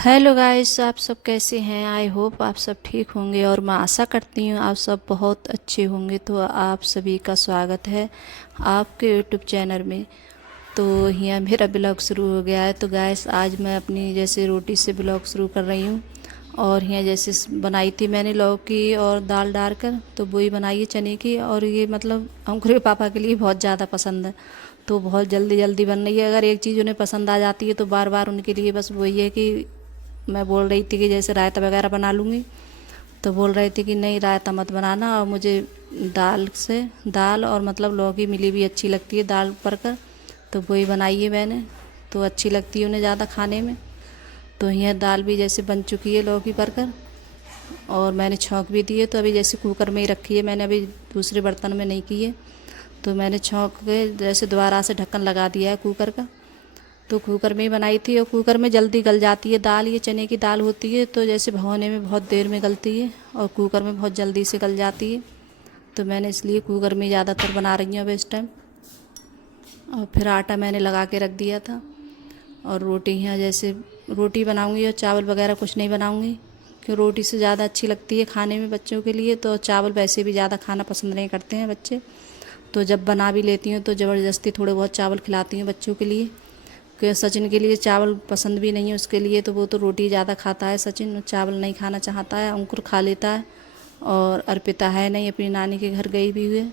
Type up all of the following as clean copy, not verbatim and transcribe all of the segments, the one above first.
Hello guys, आप सब कैसे हैं। आई होप आप सब ठीक होंगे और मैं आशा करती हूँ आप सब बहुत अच्छे होंगे। तो आप सभी का स्वागत है आपके यूट्यूब चैनल में। तो यहाँ मेरा ब्लॉग शुरू हो गया है। तो गाइस, आज मैं अपनी जैसे रोटी से ब्लॉग शुरू कर रही हूँ। और यहाँ जैसे बनाई थी मैंने लौकी और दाल डालकर, तो वही बनाई है चने की। और ये मतलब अंकुर के पापा के लिए बहुत ज़्यादा पसंद है, तो बहुत जल्दी जल्दी बन रही है। अगर एक चीज़ उन्हें पसंद आ जाती है तो बार बार उनके लिए बस वही है कि मैं बोल रही थी कि जैसे रायता वगैरह बना लूँगी, तो बोल रही थी कि नहीं रायता मत बनाना, और मुझे दाल और मतलब लौकी मिली भी अच्छी लगती है दाल पर कर, तो वही बनाई है मैंने। तो अच्छी लगती है उन्हें ज़्यादा खाने में। तो यह दाल भी जैसे बन चुकी है लौकी पर कर, और मैंने छौंक भी दी है। तो अभी जैसे कुकर में ही रखी है मैंने, अभी दूसरे बर्तन में नहीं की है। तो मैंने छौंक के जैसे दोबारा से ढक्कन लगा दिया है कुकर का। तो कुकर में ही बनाई थी, और कुकर में जल्दी गल जाती है दाल। ये चने की दाल होती है तो जैसे भगोने में बहुत देर में गलती है, और कुकर में बहुत जल्दी से गल जाती है। तो मैंने इसलिए कुकर में ज़्यादातर बना रही हूँ अब इस टाइम। और फिर आटा मैंने लगा के रख दिया था। और रोटी यहाँ जैसे रोटी बनाऊँगी, और चावल वगैरह कुछ नहीं बनाऊँगी, क्यों रोटी से ज़्यादा अच्छी लगती है खाने में बच्चों के लिए। तो चावल वैसे भी ज़्यादा खाना पसंद नहीं करते हैं बच्चे। तो जब बना भी लेती हूँ तो ज़बरदस्ती थोड़े बहुत चावल खिलाती हूँ बच्चों के लिए, कि सचिन के लिए चावल पसंद भी नहीं है उसके लिए। तो वो तो रोटी ज़्यादा खाता है, सचिन चावल नहीं खाना चाहता है। अंकुर खा लेता है, और अर्पिता है नहीं, अपनी नानी के घर गई भी हुई है।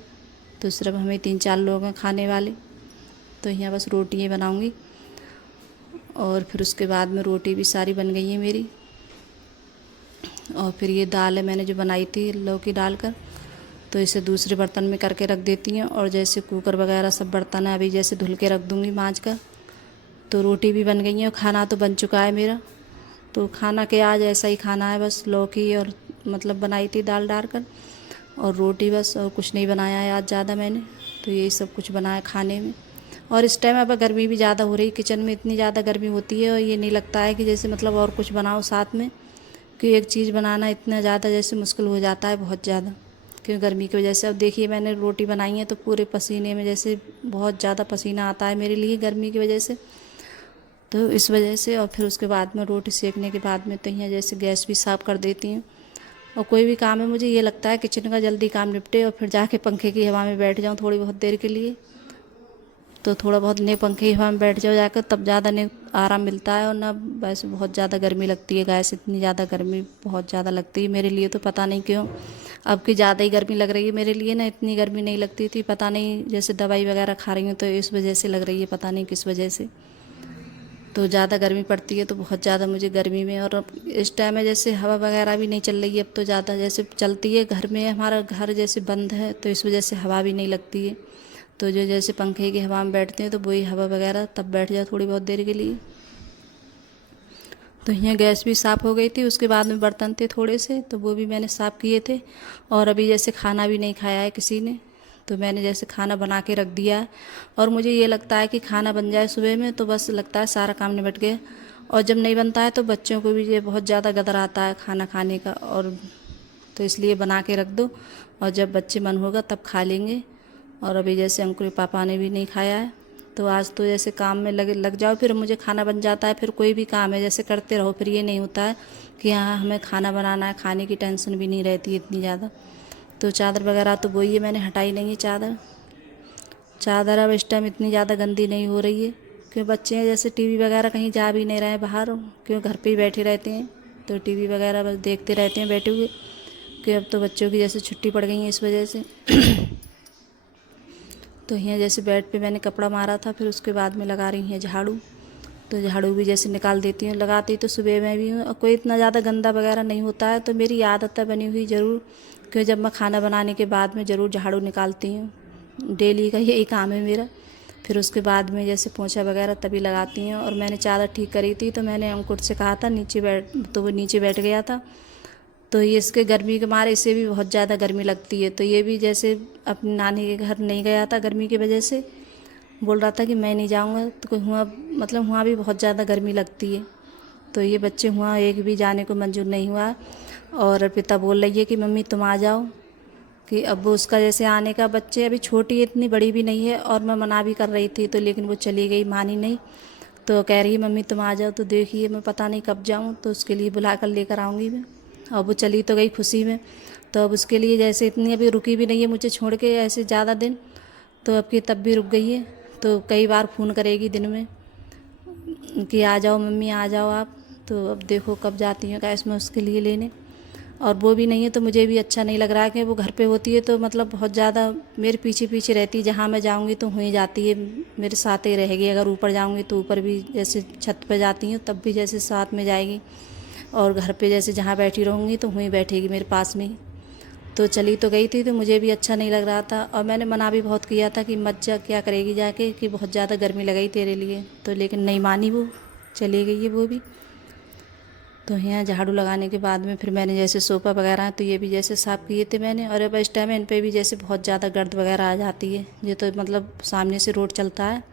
तो सिर्फ हमें 3-4 लोग हैं खाने वाले। तो यहाँ बस रोटी ही बनाऊँगी। और फिर उसके बाद में रोटी भी सारी बन गई है मेरी। और फिर ये दाल है मैंने जो बनाई थी लौकी डालकर, तो इसे दूसरे बर्तन में करके रख देती हूँ। और जैसे कुकर वगैरह सब बर्तन है अभी जैसे धुल के रख दूँगी मांज कर। तो रोटी भी बन गई है और खाना तो बन चुका है मेरा। तो खाना के आज ऐसा ही खाना है, बस लौकी और मतलब बनाई थी दाल डालकर, और रोटी बस, और कुछ नहीं बनाया है आज ज़्यादा मैंने। तो यही सब कुछ बनाया खाने में। और इस टाइम अब गर्मी भी ज़्यादा हो रही, किचन में इतनी ज़्यादा गर्मी होती है, और ये नहीं लगता है कि जैसे मतलब और कुछ बनाओ साथ में, कि एक चीज़ बनाना इतना ज़्यादा जैसे मुश्किल हो जाता है बहुत ज़्यादा, क्योंकि गर्मी की वजह से। अब देखिए मैंने रोटी बनाई है तो पूरे पसीने में जैसे बहुत ज़्यादा पसीना आता है मेरे लिए गर्मी की वजह से। तो इस वजह से, और फिर उसके बाद में रोटी सेकने के बाद में तो यहाँ जैसे गैस भी साफ़ कर देती हूँ। और कोई भी काम है मुझे ये लगता है किचन का जल्दी काम निपटे, और फिर जाके पंखे की हवा में बैठ जाऊँ थोड़ी बहुत देर के लिए। तो थोड़ा बहुत ने पंखे की हवा में बैठ जाओ जाकर, तब ज़्यादा ने आराम मिलता है। और ना वैसे बहुत ज़्यादा गर्मी लगती है गैस, इतनी ज़्यादा गर्मी बहुत ज़्यादा लगती है मेरे लिए। तो पता नहीं क्यों अब की ज़्यादा ही गर्मी लग रही है मेरे लिए ना, इतनी गर्मी नहीं लगती थी, पता नहीं जैसे दवाई वगैरह खा रही हूँ तो इस वजह से लग रही है, पता नहीं किस वजह से। तो ज़्यादा गर्मी पड़ती है तो बहुत ज़्यादा मुझे गर्मी में। और अब इस टाइम में जैसे हवा वगैरह भी नहीं चल रही है अब, तो ज़्यादा जैसे चलती है घर में, हमारा घर जैसे बंद है तो इस वजह से हवा भी नहीं लगती है। तो जो जैसे पंखे की हवा में बैठते हैं तो वही हवा वगैरह तब बैठ जाओ थोड़ी बहुत देर के लिए। तो यहाँ गैस भी साफ़ हो गई थी, उसके बाद में बर्तन थे थोड़े से तो वो भी मैंने साफ़ किए थे। और अभी जैसे खाना भी नहीं खाया है किसी ने, तो मैंने जैसे खाना बना के रख दिया है। और मुझे ये लगता है कि खाना बन जाए सुबह में तो बस लगता है सारा काम निपट गया। और जब नहीं बनता है तो बच्चों को भी ये बहुत ज़्यादा गदर आता है खाना खाने का, और तो इसलिए बना के रख दो, और जब बच्चे मन होगा तब खा लेंगे। और अभी जैसे अंकुर पापा ने भी नहीं खाया है, तो आज तो जैसे काम में लग जाओ, फिर मुझे खाना बन जाता है। फिर कोई भी काम है जैसे करते रहो, फिर ये नहीं होता है कि हाँ हमें खाना बनाना है, खाने की टेंशन भी नहीं रहती है इतनी ज़्यादा। तो चादर वगैरह तो वही है, मैंने हटाई नहीं है चादर। चादर अब इस टाइम इतनी ज़्यादा गंदी नहीं हो रही है, क्यों बच्चे हैं जैसे टीवी वगैरह कहीं जा भी नहीं रहे हैं बाहर, क्यों घर पे ही बैठे रहते हैं। तो टीवी वगैरह बस देखते रहते हैं बैठे हुए, कि अब तो बच्चों की जैसे छुट्टी पड़ गई है इस वजह से। तो यहाँ जैसे बेड पे मैंने कपड़ा मारा था, फिर उसके बाद में लगा रही हैं झाड़ू। तो झाड़ू भी जैसे निकाल देती हूँ, लगाती तो सुबह में भी हूँ, और कोई इतना ज़्यादा गंदा वगैरह नहीं होता है। तो मेरी आदत है बनी हुई ज़रूर, क्यों जब मैं खाना बनाने के बाद में ज़रूर झाड़ू निकालती हूँ, डेली का यही काम है मेरा। फिर उसके बाद में जैसे पोंछा वगैरह तभी लगाती हूँ। और मैंने चादर ठीक करी थी तो मैंने अंकुर से कहा था नीचे बैठ, तो वो नीचे बैठ गया था। तो ये इसके गर्मी के मारे इसे भी बहुत ज़्यादा गर्मी लगती है, तो ये भी जैसे अपनी नानी के घर नहीं गया था गर्मी की वजह से, बोल रहा था कि मैं नहीं जाऊंगा। तो हुआ मतलब वहाँ भी बहुत ज़्यादा गर्मी लगती है। तो ये बच्चे हुआ एक भी जाने को मंजूर नहीं हुआ। और पिता बोल रही है कि मम्मी तुम आ जाओ, कि अब वो उसका जैसे आने का, बच्चे अभी छोटी है इतनी बड़ी भी नहीं है। और मैं मना भी कर रही थी तो लेकिन वो चली गई, मानी नहीं। तो कह रही है मम्मी तुम आ जाओ, तो देखिए मैं पता नहीं कब जाऊँ, तो उसके लिए बुला कर लेकर आऊँगी मैं। अब वो चली तो गई खुशी में, तो अब उसके लिए जैसे इतनी अभी रुकी भी नहीं है मुझे छोड़ के ऐसे ज़्यादा दिन, तो अब की तब भी रुक गई है। तो कई बार फ़ोन करेगी दिन में कि आ जाओ मम्मी आ जाओ आप। तो अब देखो कब जाती हूँ गैस मैं उसके लिए लेने। और वो भी नहीं है तो मुझे भी अच्छा नहीं लग रहा है कि वो घर पे होती है तो मतलब बहुत ज़्यादा मेरे पीछे पीछे रहती है, जहाँ मैं जाऊँगी तो वहीं जाती है, मेरे साथ ही रहेगी। अगर ऊपर जाऊँगी तो ऊपर भी जैसे छत पे जाती हूँ तब भी जैसे साथ में जाएगी, और घर पे जैसे जहाँ बैठी रहूँगी तो वहीं बैठेगी मेरे पास में ही। तो चली तो गई थी तो मुझे भी अच्छा नहीं लग रहा था, और मैंने मना भी बहुत किया था कि मत जा, क्या करेगी जाके, कि बहुत ज़्यादा गर्मी लगाई तेरे लिए, तो लेकिन नहीं मानी, वो चली गई है वो भी। तो यहाँ झाड़ू लगाने के बाद में फिर मैंने जैसे सोफ़ा वगैरह तो ये भी जैसे साफ़ किए थे मैंने, और अब इस टाइम इन पे भी जैसे बहुत ज़्यादा गर्द वगैरह आ जाती है। ये तो मतलब सामने से रोड चलता है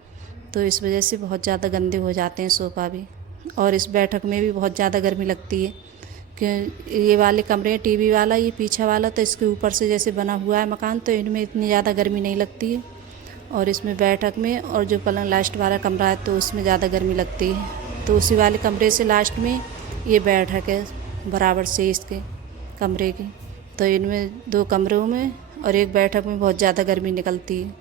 तो इस वजह से बहुत ज़्यादा गंदे हो जाते हैं सोफ़ा भी। और इस बैठक में भी बहुत ज़्यादा गर्मी लगती है कि ये वाले कमरे टीवी वाला, ये पीछे वाला, तो इसके ऊपर से जैसे बना हुआ है मकान, तो इनमें इतनी ज़्यादा गर्मी नहीं लगती है। और इसमें बैठक में और जो पलंग लास्ट वाला कमरा है तो उसमें ज़्यादा गर्मी लगती है। तो उसी वाले कमरे से लास्ट में ये बैठक है बराबर से इसके कमरे की, तो इनमें 2 कमरों में और एक बैठक में बहुत ज़्यादा गर्मी निकलती है।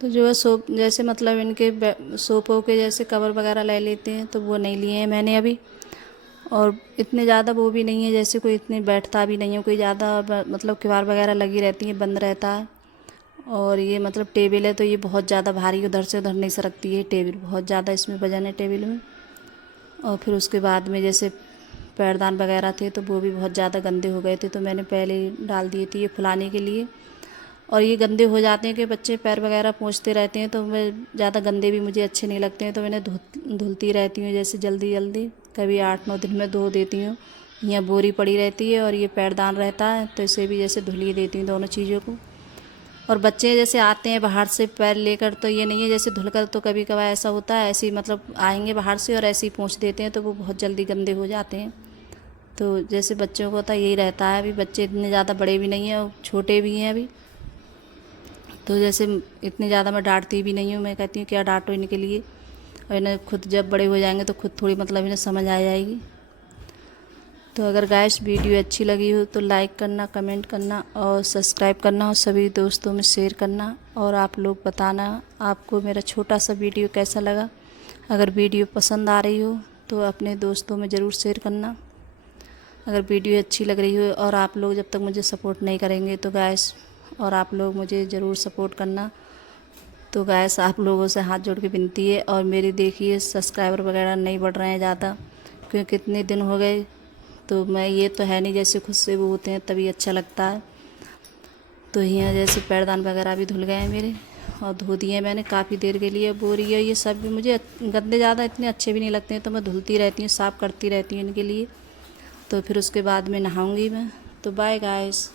तो जो है जैसे मतलब इनके सोफ़ों के जैसे कवर वगैरह ले लेते हैं तो वो नहीं लिए हैं मैंने अभी। और इतने ज़्यादा वो भी नहीं है, जैसे कोई इतने बैठता भी नहीं है कोई ज़्यादा, मतलब किवाड़ वगैरह लगी रहती है, बंद रहता है। और ये मतलब टेबल है तो ये बहुत ज़्यादा भारी, उधर से उधर नहीं सरकती है टेबल, बहुत ज़्यादा इसमें वजन है टेबल में। और फिर उसके बाद में जैसे पैरदान वगैरह थे तो वो भी बहुत ज़्यादा गंदे हो गए थे, तो मैंने पहले ही डाल दिए थे ये फुलाने के लिए। और ये गंदे हो जाते हैं कि बच्चे पैर वगैरह पोंछते रहते हैं, तो मैं ज़्यादा गंदे भी मुझे अच्छे नहीं लगते हैं, तो मैंने धुलती रहती हूँ जैसे जल्दी जल्दी, कभी 8-9 दिन में धो देती हूँ। यहाँ बोरी पड़ी रहती है और ये पैरदान रहता है तो इसे भी जैसे धुल ही देती हूँ दोनों चीज़ों को। और बच्चे जैसे आते हैं बाहर से पैर लेकर, तो ये नहीं है जैसे धुलकर, तो कभी कभार ऐसा होता है ऐसे ही मतलब आएंगे बाहर से और ऐसे ही पोंछ देते हैं तो वो बहुत जल्दी गंदे हो जाते हैं। तो जैसे बच्चों को तो यही रहता है, अभी बच्चे इतने ज़्यादा बड़े भी नहीं हैं और छोटे भी हैं अभी, तो जैसे इतने ज़्यादा मैं डांटती भी नहीं हूँ, मैं कहती हूँ क्या डांटो इनके लिए, और इन्हें खुद जब बड़े हो जाएंगे तो खुद थोड़ी मतलब इन्हें समझ आ जाएगी। तो अगर गाइस वीडियो अच्छी लगी हो तो लाइक करना, कमेंट करना और सब्सक्राइब करना, और सभी दोस्तों में शेयर करना, और आप लोग बताना आपको मेरा छोटा सा वीडियो कैसा लगा। अगर वीडियो पसंद आ रही हो तो अपने दोस्तों में ज़रूर शेयर करना। अगर वीडियो अच्छी लग रही हो, और आप लोग जब तक मुझे सपोर्ट नहीं करेंगे तो गाइस, और आप लोग मुझे ज़रूर सपोर्ट करना। तो गाइस आप लोगों से हाथ जोड़ के विनती है, और मेरे देखिए सब्सक्राइबर वगैरह नहीं बढ़ रहे हैं ज़्यादा, क्योंकि कितने दिन हो गए, तो मैं ये तो है नहीं जैसे खुद से वो होते हैं तभी अच्छा लगता है। तो यहाँ जैसे पैरदान वगैरह भी धुल गए हैं मेरे, और धो दिए मैंने काफ़ी देर के लिए। बोरी है ये सब भी मुझे गंदे ज़्यादा इतने अच्छे भी नहीं लगते हैं, तो मैं धुलती रहती हूँ, साफ़ करती रहती हूँ इनके लिए। तो फिर उसके बाद में नहाऊंगी मैं। तो बाय गाइस।